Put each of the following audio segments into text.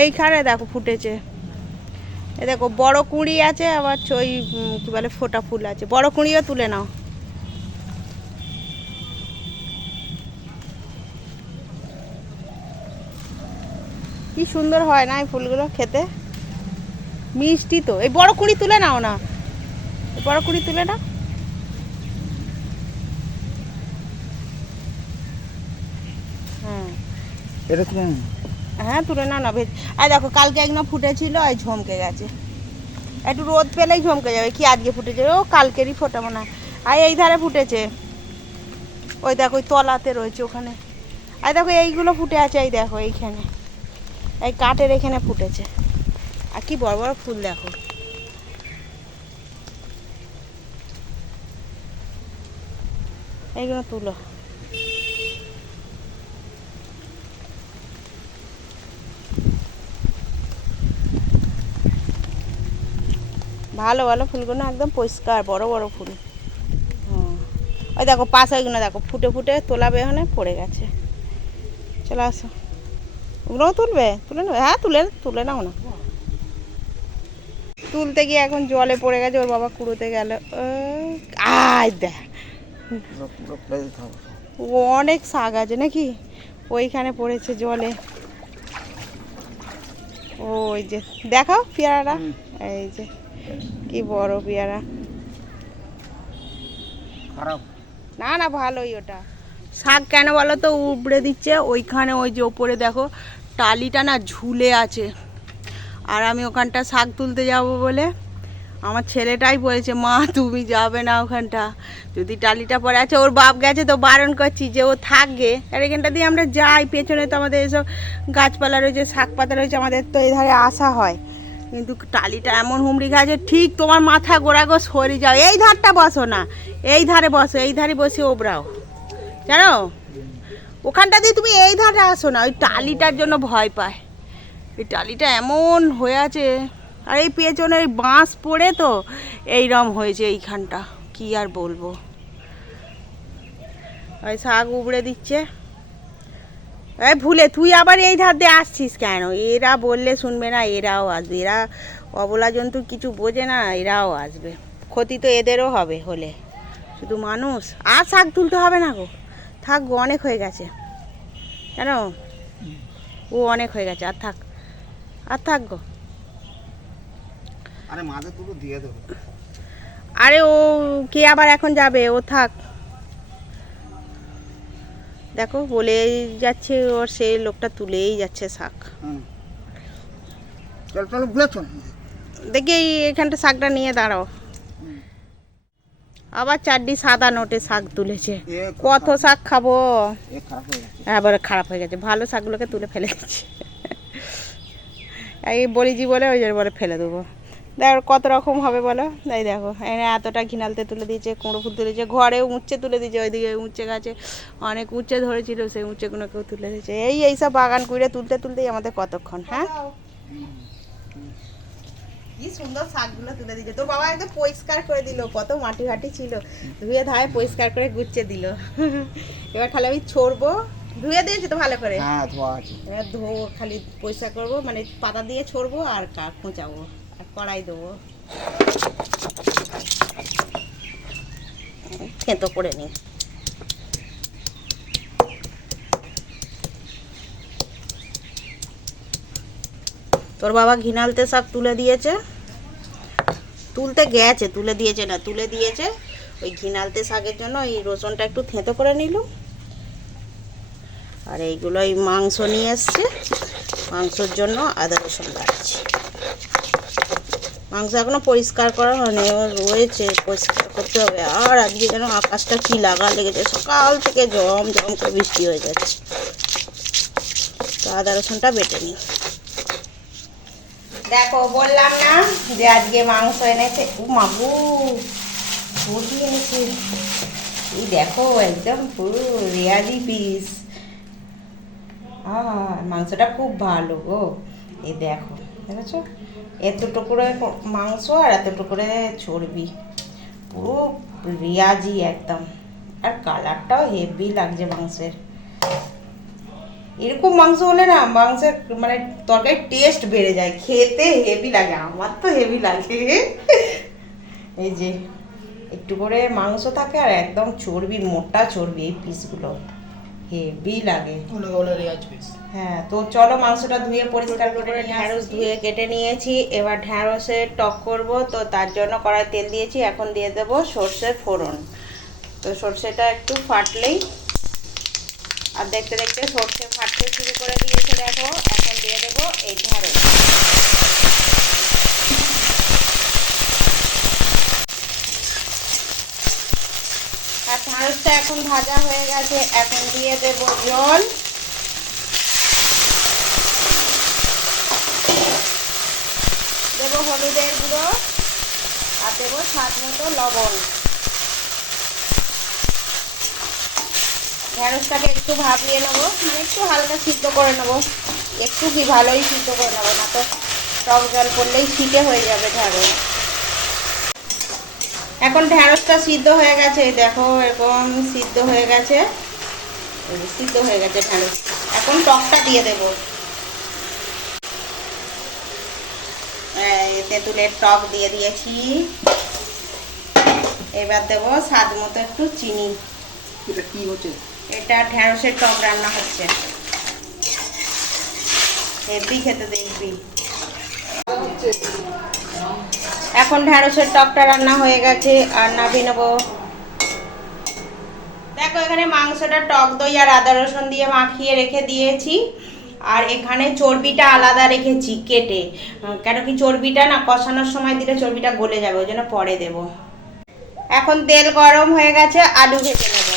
এইখানে দেখো ফুটেছে। এ দেখো, বড় কুঁড়ি আছে, আবার ওই কি বলে, ফোটা ফুল আছে। বড় কুঁড়িও তুলে নাও। কি সুন্দর হয় না এই ফুলগুলো খেতে? মিষ্টি তো। এই বড় কুঁড়ি তুলে নাও না। বড় কুঁড়ি তুলে নাও। হ্যাঁ এটা তুমি হ্যাঁ তুলে নাও না, ভেজ আর দেখো, কালকে একদম ফুটেছিল আর ঝমকে গেছে। একটু রোদ পেলেই ঝমকে যাবে, কি আজকে ফুটেছে? ও, কালকেরই ফোটা মনে হয়। আর এই ধারে ফুটেছে। ওই দেখো, ওই তলাতে রয়েছে ওখানে। আর দেখো, এইগুলো ফুটে আছে, এই দেখো, এইখানে। এই কাঠের এখানে ফুটেছে। আর কি বড় বড় ফুল দেখো। এইগুলো তুলো। ভালো ভালো ফুলগুলো একদম পরিষ্কার, বড় বড় ফুল। ওই দেখো পাশে ওইগুলো দেখো, ফুটে ফুটে তোলা বেহনে পড়ে গেছে। চলে আসো। ওগুলোও তুলবে? তুলে নেবে? হ্যাঁ তুলে তুলে নাও না। তুলতে গিয়ে এখন জলে পড়ে গেছে, ওর বাবা কুড়োতে গেল। আয় দেখ। অনেক শাক আছে নাকি? ওইখানে পড়েছে জলে। ওই যে, দেখাও পেয়ারাটা। এই যে কি বড় পেয়ারা। খারাপ? না না ভালোই ওটা। শাক কেন বলো তো উবড়ে দিচ্ছে। ওইখানে ওই যে ওপরে দেখো টালিটা না ঝুলে আছে। আর আমি ওখানটা শাক তুলতে যাব বলে আমার ছেলেটাই বলেছে মা তুমি যাবে না ওখানটা। যদি টালিটা পরে আছে ওর বাপ গেছে তো বারণ করছি যে ও থাকবে। আর এখানটা দিয়ে আমরা যাই পেছনে তো আমাদের এসব গাছপালা রয়েছে শাক পাতা রয়েছে আমাদের তো এই ধারে আসা হয়। কিন্তু টালিটা এমন হুমড়ি গাছে ঠিক তোমার মাথা গোড়া গো সরে যাও। এই ধারটা বসো না, এই ধারে বসো, এই ধারে বসে ওবরাও জানো? ওখানটা দিয়ে তুমি এই ধারে আসো না, ওই টালিটার জন্য ভয় পায়। এই টালিটা এমন হয়ে আছে, আর এই পেছনে এই বাঁশ পড়ে তো, এইরম হয়েছে এইখানটা, কি আর বলব? ওই শাক উবড়ে দিচ্ছে। এই ভুলে তুই আবার এই ধার দিয়ে আসছিস কেন? এরা বললে শুনবে না এরাও আসবে। এরা অবলা জন্তু কিছু বোঝে না এরাও আসবে। ক্ষতি তো এদেরও হবে হলে। শুধু মানুষ। আর শাক তুলতে হবে না গো। থাক গো অনেক হয়ে গেছে। কেন? ও অনেক হয়ে গেছে। আর থাক আর থাক গো। আরে মাঝে দিয়ে দেবো। আরে ও কে আবার এখন যাবে? ও থাক। দেখো বলেই যাচ্ছে ওর সেই লোকটা তুলেই যাচ্ছে শাক। দেখি এখানটা শাকটা নিয়ে দাঁড়াও। আবার চারটি সাদা নোটে শাক তুলেছে। কত শাক খাব? খারাপ হয়ে গেছে। খারাপ হয়ে গেছে। ভালো শাকগুলোকে তুলে ফেলে দিচ্ছে। এই বলিজি বলে ওই জন্য বলে ফেলে দেবো। দেখো কত রকম হবে বলো? এই দেখো এনে এতটা ঘিনালতে তুলে দিয়েছে কুঁড়ো ফুল তুলেছে ঘরে উচ্ছে তুলে দিয়েছে ওইদিকে উচ্ছে গাছে অনেক উচ্ছে ধরেছিল সেই উচ্ছেগুলোকেও তুলে দিয়েছে। এই এইসব বাগান কুড়ে তুলতে তুলতেই আমাদের কতক্ষণ হ্যাঁ? কি সুন্দর শাকগুলো তুলে দিয়েছে। তোর বাবা একদম পরিষ্কার করে দিল কত মাটি ঘাটি ছিল। ধুয়ে ধায় পরিষ্কার করে গুচ্ছে দিল। এবার খালি আমি ছড়বো। ধুয়ে দিয়েছি তো ভালো করে? হ্যাঁ ধোয়া আছে। এবার ধো খালি পরিষ্কার করব মানে পাতা দিয়ে ছড়বো আর খোঁচাবো। কড়াই দেবো। থেঁতো করে নিই। তোর বাবা ঘিনালতে শাক তুলে দিয়েছে? তুলতে গেছে, তুলে দিয়েছে না, তুলে দিয়েছে। ওই ঘিনালতে শাকের জন্য এই রসুনটা একটু থেঁতো করে নিলুম। আর এইগুলো এই মাংস নিয়ে এসছে। মাংসর জন্য আদা রসুন বাড়ছি। মাংস এখনও পরিষ্কার করা হয়নি, এবার রয়েছে, পরিষ্কার করতে হবে। আর আজকে যেন আকাশটা কি লাগা লেগেছে, সকাল থেকে জম জম করে বৃষ্টি হয়ে যাচ্ছে। তো আদা রসুনটা বেটে নিই। দেখো, বললাম না যে আজকে মাংস এনেছে ও মাগু মুরগি এনেছে। এই দেখো, একদম পুরো রেয়াজি পিস আর মাংসটা খুব ভালো গো। এই দেখো। দেখেছ এতটুকু করে মাংস আর এতটুকু করে চর্বি। পুরো রিয়াজি একদম। আর কালারটাও হেভি লাগছে মাংসের। এরকম মাংস হলে না মাংসের মানে তরকারির টেস্ট বেড়ে যায়। খেতে হেভি লাগে, আমার তো হেভি লাগে। এই যে, একটু করে মাংস থাকে আর একদম চর্বি মোটা চর্বি এই পিসগুলো হেভি লাগে। হ্যাঁ তো চলো মাংসটা ধুয়ে পরিষ্কার করে ঢ্যাঁড়স ধুয়ে কেটে নিয়েছি। এবার ঢ্যাঁড়সে টক করব তো তার জন্য কড়াই তেল দিয়েছি। এখন দিয়ে দেব সর্ষের ফোড়ন। তো সর্ষেটা একটু ফাটলেই আর দেখতে দেখতে সর্ষে ফাটতে শুরু করে দিয়েছে দেখো। এখন দিয়ে দেব এই ঢ্যাঁড়স আর ঢ্যাঁড়সটা এখন ভাজা হয়ে গেছে, এখন দিয়ে দেব জল। দেবো হলুদের গুঁড়ো আর দেবো স্বাদ মতো লবণ। ঢেঁড়সটাকে একটু ভাবিয়ে নেব মানে একটু হালকা সিদ্ধ করে নেব। একটু কি ভালোই সিদ্ধ করে নেব, না তো টক জল পড়লেই শীতে হয়ে যাবে ঢেঁড়স। এখন ঢেঁড়সটা সিদ্ধ হয়ে গেছে দেখো এরকম সিদ্ধ হয়ে গেছে। সিদ্ধ হয়ে গেছে ঢেঁড়স। এখন টকটা দিয়ে দেবো। তেঁতুলের টক দিয়ে দিয়েছি। এবার দেবো স্বাদ মতো একটু চিনি। এটা কি হচ্ছে? এটা ঢেঁড়সের টক রান্না হচ্ছে। হেভি খেতে দেখবি। এখন ঢেঁড়সের টকটা রান্না হয়ে গেছে, আর নাবি নেব। দেখো, এখানে মাংসটা টক দই আর আদা রসুন দিয়ে মাখিয়ে রেখে দিয়েছি। আর এখানে চর্বিটা আলাদা রেখেছি কেটে। কেন কি চর্বিটা না কষানোর সময় দিলে চর্বিটা গলে যাবে, ওই জন্য পরে দেব। এখন তেল গরম হয়ে গেছে, আলু ভেজে নেব।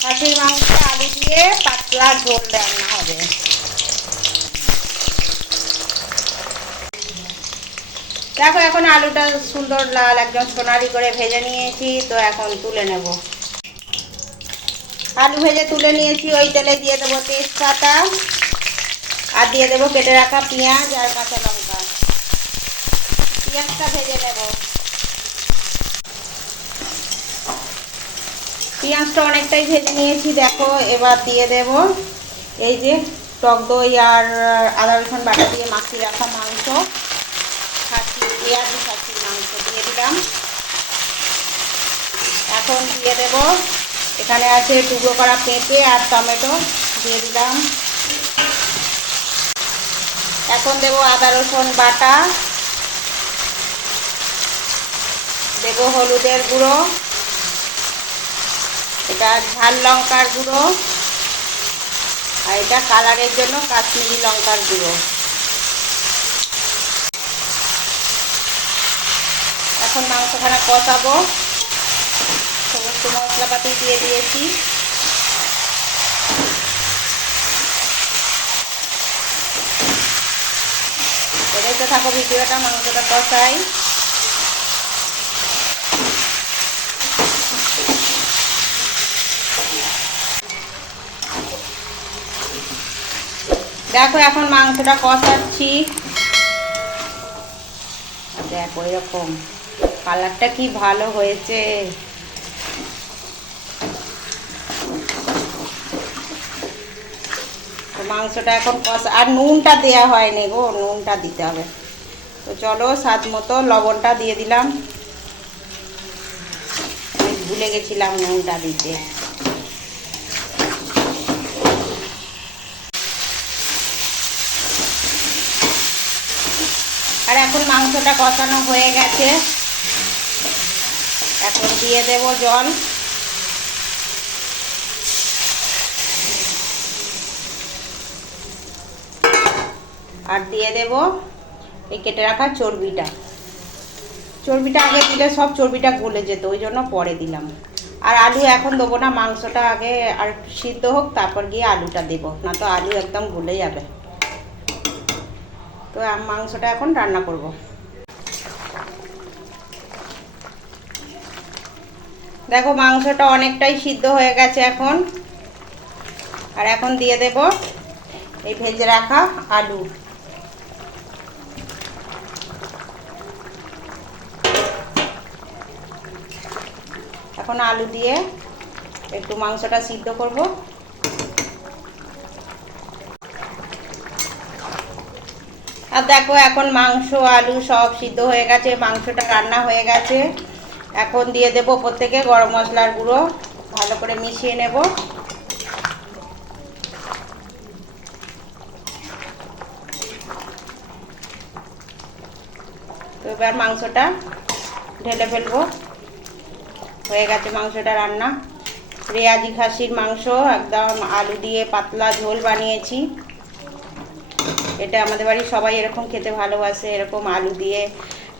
খাসির মাংস আলু দিয়ে পাতলা ঝোল রান্না হবে। দেখো, এখন আলুটা সুন্দর লাল, একদম সোনালি করে ভেজে নিয়েছি, তো এখন তুলে নেব। আলু ভেজে তুলে নিয়েছি, ওই তেলে দিয়ে দেবো তেজপাতা, আর দিয়ে দেবো কেটে রাখা পেঁয়াজ আর কাঁচা লঙ্কা। পেঁয়াজটা ভেজে নেব। পেঁয়াজটা অনেকটাই ভেজে নিয়েছি, দেখো, এবার দিয়ে দেব এই যে টক দই আর আদা রসুন বাটা দিয়ে মাখিয়ে রাখা মাংস। পেঁয়াজি খাসির মাংস দিয়ে দিলাম। এখন দিয়ে দেব। এখানে আছে টুকরো করা পেঁপে আর টমেটো দিয়ে দিলাম। এখন দেব আদা, রসুন, বাটা। দেব হলুদের গুঁড়ো। এটা ঝাল লঙ্কার গুঁড়ো। আর এটা কালারের জন্য কাশ্মীরি লঙ্কার গুঁড়ো। এখন মাংসখানা কষাবো। সমস্ত মশলাপাতি দিয়ে দিয়েছি। দেখতে থাকো ভিডিওটা, মাংসটা কষাই। দেখো এখন মাংসটা কষাচ্ছি। দেখো এরকম। কালারটা কি ভালো হয়েছে? মাংসটা এখন কষা আর নুনটা দেওয়া হয়নি গো, নুনটা দিতে হবে। তো চলো, স্বাদ মতো লবণটা দিয়ে দিলাম। ভুলে গেছিলাম নুনটা দিতে। আর এখন মাংসটা কষানো হয়ে গেছে। দিয়ে দেব জল। আর দিয়ে দেব এই কেটে রাখা চর্বিটা। চর্বিটা আগে দিলে সব চর্বিটা গলে যেত, ওই জন্য পরে দিলাম। আর আলু এখন দেবো না, মাংসটা আগে আর সিদ্ধ হোক, তারপর গিয়ে আলুটা দেবো, না তো আলু একদম গলে যাবে। তো মাংসটা এখন রান্না করব। দেখো মাংসটা অনেকটাই সিদ্ধ হয়ে গেছে এখন। আর এখন দিয়ে দেব এই ভেজে রাখা আলু। এখন আলু দিয়ে একটু মাংসটা সিদ্ধ করব। আর দেখো এখন মাংস, আলু সব সিদ্ধ হয়ে গেছে, মাংসটা রান্না হয়ে গেছে। এখন দিয়ে দেবো ওপর থেকে গরম মশলার গুঁড়ো। ভালো করে মিশিয়ে নেব। তো এবার মাংসটা ঢেলে ফেলব। হয়ে গেছে মাংসটা রান্না। রেয়াজি খাসির মাংস, একদম আলু দিয়ে পাতলা ঝোল বানিয়েছি। এটা আমাদের বাড়ির সবাই এরকম খেতে ভালোবাসে, এরকম আলু দিয়ে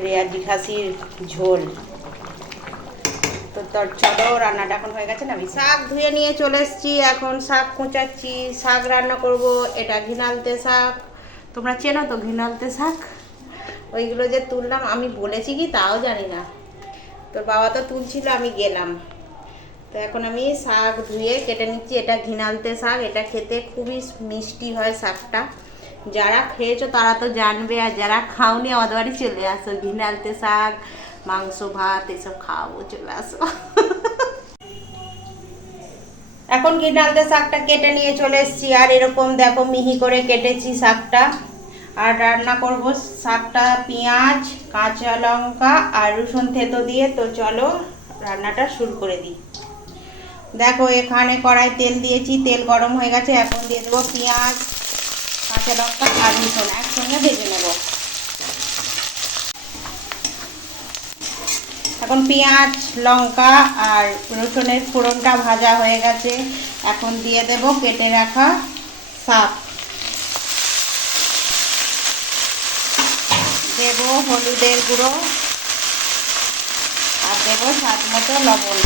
রেয়াজি খাসির ঝোল। তোর চলো, রান্নাটা এখন হয়ে গেছে না আমি শাক ধুয়ে নিয়ে চলে এসেছি, এখন শাক কুচাচ্ছি, শাক রান্না করব, এটা ঘিনালতে শাক। তোমরা চেনো তো ঘিনালতে শাক? ওইগুলো যে তুললাম, আমি বলেছি কি তাও জানি না। তোর বাবা তো তুলছিল, আমি গেলাম। তো এখন আমি শাক ধুয়ে কেটে নিচ্ছি, এটা ঘিনালতে শাক, এটা খেতে খুবই মিষ্টি হয় শাকটা। যারা খেয়েছো তারা তো জানবে, আর যারা খাওনি, আমাদের বাড়ি চলে আসো। ঘিনালতে শাক মাংস ভাত এসব খাওয়াবো চলে আসো এখন ঘিনালতে শাকটা কেটে নিয়ে চলে এসেছি? আর এরকম দেখো, মিহি করে কেটেছি শাকটা। আর রান্না করব শাকটা, পেঁয়াজ, কাঁচা লঙ্কা আর রসুন থেতো দিয়ে। তো চলো, রান্নাটা শুরু করে দিই। দেখো, এখানে কড়াই তেল দিয়েছি। তেল গরম হয়ে গেছে। এখন দিয়ে দেবো পেঁয়াজ, কাঁচা লঙ্কা আর রসুন। একসঙ্গে ভেজে নেব। এখন পেঁয়াজ, লঙ্কা আর রসুনের ফোড়নটা ভাজা হয়ে গেছে। এখন দিয়ে দেব কেটে রাখা শাক। দেব হলুদের গুঁড়ো আর দেব স্বাদ মতো লবণ।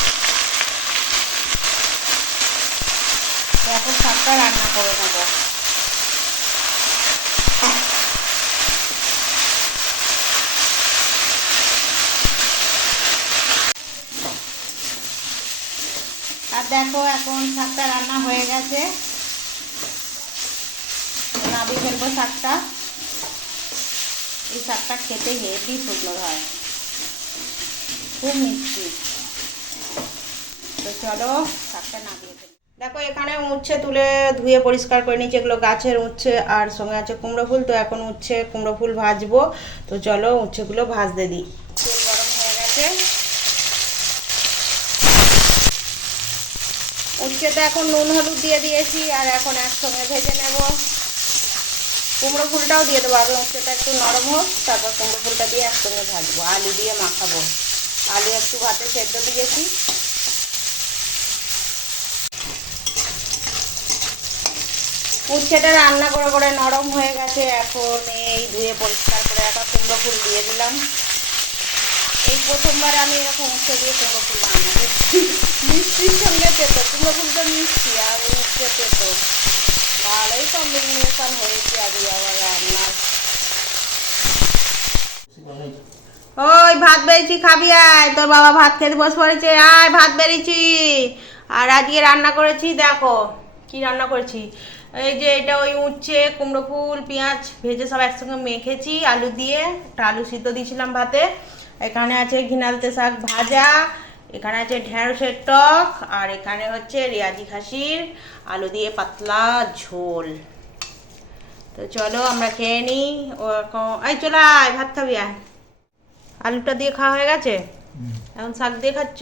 এখন শাকটা রান্না করে নেব। দেখো এখন শাকটা রান্না হয়ে গেছে। নাবি ফেলব শাকটা। এই শাকটা খেতে হেভি সুন্দর হয় খুব মিষ্টি। তো চলো শাকটা নামিয়ে ফেলি। দেখো এখানে উচ্ছে তুলে ধুয়ে পরিষ্কার করে নিচ্ছি এগুলো গাছের উচ্ছে আর সঙ্গে আছে কুমড়ো ফুল। তো এখন উচ্ছে কুমড়ো ফুল ভাজবো। তো চলো উচ্ছেগুলো ভাজতে দিই। তেল গরম হয়ে গেছে। উচ্ছেতে এখন নুন, হলুদ দিয়ে দিয়েছি আর এখন একসঙ্গে ভেজে নেব। কুমড়ো ফুলটাও দিয়ে দেবো, আগে উচ্ছেটা একটু নরম হোক, তারপর কুমড়ো ফুলটা দিয়ে একসঙ্গে ভাজবো, আলু দিয়ে মাখাবো। আলু একটু ভাতে সেদ্ধ দিয়েছি। উচ্ছেটা রান্না করে করে নরম হয়ে গেছে, এখন এই ধুয়ে পরিষ্কার করে একটা কুমড়ো ফুল দিয়ে দিলাম। এই প্রথমবার আমি এরকম উচ্ছে দিয়ে কুমড়ো ফুল রান্না মিষ্টির সঙ্গে পেতো, কুমড়ো ফুলটা মিষ্টি আর উচ্ছে পেতো। ভালোই কম্বিনেশন হয়েছে আজকে আবার রান্নার। ওই ভাত বেরিয়েছি খাবি, আয়। তোর বাবা ভাত খেতে বসে পড়েছে, আয় ভাত বেরিয়েছি আর আজকে রান্না করেছি, দেখো, কি রান্না করেছি? এই যে এটা ওই উচ্ছে, কুমড়ো ফুল, পেঁয়াজ ভেজে সব একসঙ্গে মেখেছি, আলু দিয়ে, একটা আলু সিদ্ধ দিয়েছিলাম ভাতে। এখানে আছে ঘিনালতে শাক ভাজা এখানে আছে ঢেঁড়সের টক আর এখানে হচ্ছে রেয়াজি খাসির আলু দিয়ে পাতলা ঝোল। তো চলো আমরা খেয়ে নিই ও এখন- এই চলে আয় ভাত খাবি আয়। আলুটা দিয়ে খাওয়া হয়ে গেছে? এখন শাক দিয়ে খাচ্ছ?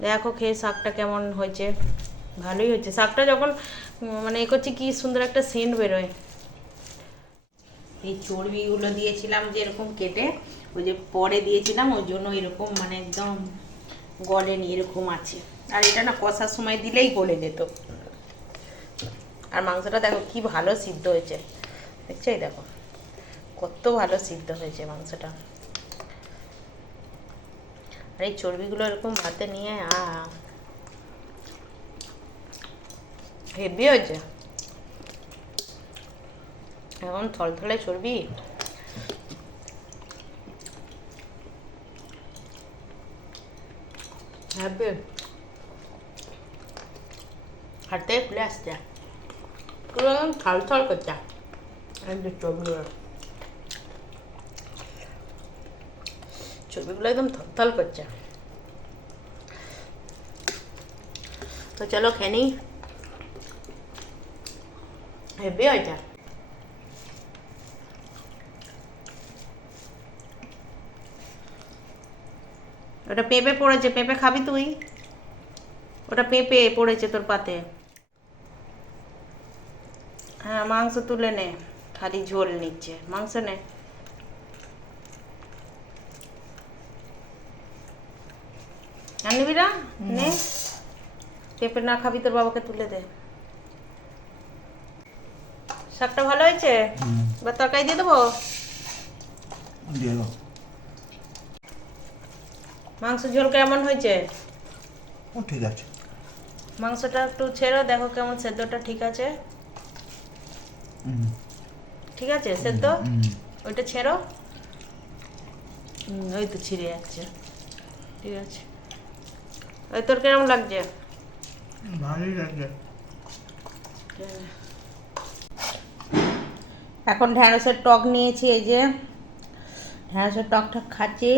দেখো খেয়ে শাকটা কেমন হয়েছে। ভালোই হয়েছে। শাকটা যখন মানে এ করছি কি সুন্দর একটা সেন্ট বেরোয়। এই চর্বিগুলো দিয়েছিলাম যে এরকম কেটে, ওই যে পরে দিয়েছিলাম, ওই জন্য এরকম মানে একদম গলেনি, এরকম আছে। আর এটা না কষার সময় দিলেই গলে যেত। আর মাংসটা দেখো কি ভালো সিদ্ধ হয়েছে। দেখছ দেখো, কত ভালো সিদ্ধ হয়েছে মাংসটা। আর এই চর্বিগুলো এরকম ভাতে নিয়ে আ হেভি হয়েছে। এখন থলথলে চর্বি। হেভি হাতে খুলে আসছে। পুরো একদম থল থল করছে। একদম চর্বিগুলো। চর্বিগুলো একদম থলথল করছে। তো চলো খেয়ে নিই। হেভি হয়েছে। ওটা পেঁপে পড়েছে পেঁপে খাবি তুই? ওটা পেঁপে পড়েছে তোর পাতে। হ্যাঁ মাংস তুলে নে। খালি ঝোল নিচ্ছে। মাংস নে। আর নিবি না। নে পেঁপে না খাবি তোর বাবাকে তুলে দে। শাকটা ভালো হয়েছে? বা তরকারি দিয়ে দেবো? দিয়ে দাও মাংস ঝোল কেমন হয়েছে? ও ঠিক আছে। মাংসটা একটু ছেড়ো দেখো কেমন সেদ্ধটা ঠিক আছে? ঠিক আছে সেদ্ধ? ওইটা ছেড়ো। ওই তো ছিঁড়ে যাচ্ছে। ঠিক আছে। ওই তোর কেমন লাগছে? ভালোই লাগছে। এখন ঢ্যাঁড়সের টক নিয়েছি এই যে। ঢ্যাঁড়সের টকটা খাচ্ছি।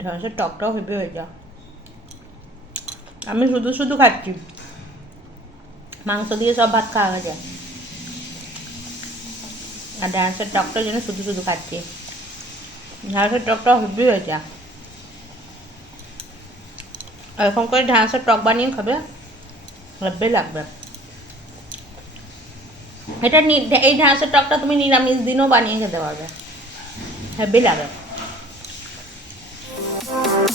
ঢ্যাঁড়সের টকটাও হেভি হয়ে যা আমি শুধু শুধু খাচ্ছি। মাংস দিয়ে সব ভাত খাওয়া যায়। আর ঢেঁড়সের টকটার জন্য শুধু শুধু খাচ্ছি। ঢ্যাঁড়সের টকটাও হেভি হয়ে যা এরকম করে ঢেঁড়সের টক বানিয়ে খাবে, হেভি লাগবে। এটা এই ঢেঁড়সের টকটা তুমি নিরামিষ দিনও বানিয়ে খেতে পারবে। হেভি লাগে।